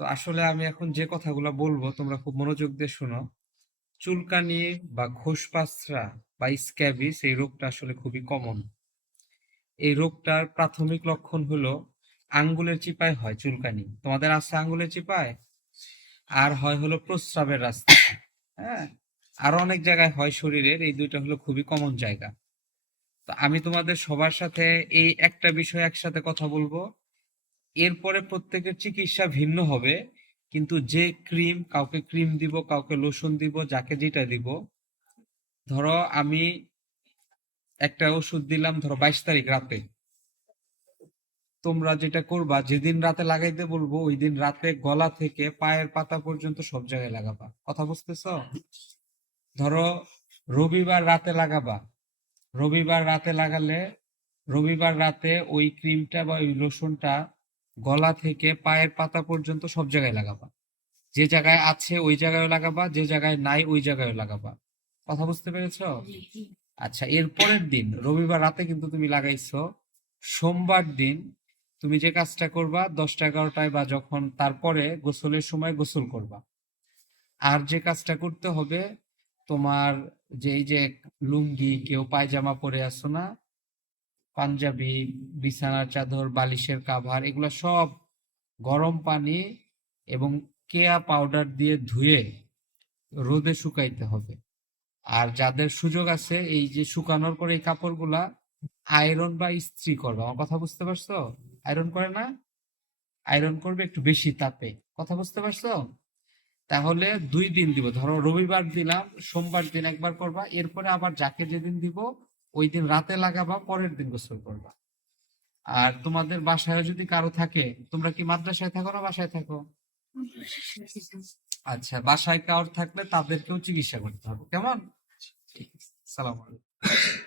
তো আসলে আমি এখন যে কথাগুলো বলব তোমরা খুব মনোযোগ দিয়ে শোনো। চুলকানি বা খোসপাসরা বা স্ক্যাবিস এই রোগটা আসলে খুবই কমন এই রোগটার প্রাথমিক লক্ষণ হলো আঙ্গুলের চিপায় হয় চুলকানি। তোমাদের আছে আঙ্গুলের চিপায়? আর হয় হলো প্রস্রাবের রাস্তা। হ্যাঁ? আরও অনেক জায়গায় হয় শরীরের, এই দুইটা হলো খুবই কমন জায়গা। তো আমি তোমাদের সবার সাথে এই একটা বিষয় একসাথে কথা বলব। এরপরে প্রত্যেকের চিকিৎসা ভিন্ন হবে, কিন্তু যে ক্রিম, কাউকে ক্রিম দিব, কাউকে লোশন দিব, যাকে যেটা দিব, ধরো আমি একটা ওষুধ দিলাম, ধরো বাইশ তারিখ রাতে। তোমরা যেটা করবা, যেদিন রাতে লাগাইতে বলব, ওই দিন রাতে গলা থেকে পায়ের পাতা পর্যন্ত সব জায়গায় লাগাবা। কথা বুঝতেছ? ধরো রবিবার রাতে লাগাবা। রবিবার রাতে লাগালে, রবিবার রাতে ওই ক্রিমটা বা ওই লোশনটা গলা থেকে পায়ের পাতা পর্যন্ত সব জায়গায় লাগাবা। যে জায়গায় আছে ওই জায়গায় লাগাবা যে জায়গায় নাই ওই জায়গায় লাগাবা। কথা বুঝতে পেরেছ? আচ্ছা এর পরের দিন রবিবার রাতে কিন্তু তুমি লাগাইছো। সোমবার দিন তুমি যে কাজটা করবা দশটা এগারোটায় বা যখন তারপরে গোসলের সময় গোসল করবা। আর যে কাজটা করতে হবে তোমার যে এই যে লুঙ্গি কেউ পায়জামা পরে আসো না পাঞ্জাবি, বিছানার চাদর, বালিশের কাভার এগুলো সব গরম পানি এবং কেয়া পাউডার দিয়ে ধুয়ে রোদে শুকাইতে হবে। আর যাদের সুযোগ আছে, এই যে শুকানোর পরে এই কাপড়গুলা আয়রন বা ইস্ত্রি করবে। আমার কথা বুঝতে পারছ? আয়রন করে না? আয়রন করবে একটু বেশি তাপে। কথা বুঝতে পারছ? তাহলে দুই দিন দিব। ধরো রবিবার দিলাম, সোমবার দিন একবার করবা। এরপরে আবার যাকে যেদিন দিব ওই দিন রাতে লাগাবা পরের দিন গোসল করবা। আর তোমাদের বাসায় যদি কারও থাকে তোমরা কি মাদ্রাসায় থাকো না বাসায় থাকো? আচ্ছা বাসায় কারোর থাকলে তাদেরকেও চিকিৎসা করতে হবে। কেমন? ঠিক আছে। সালাম আলাইকুম।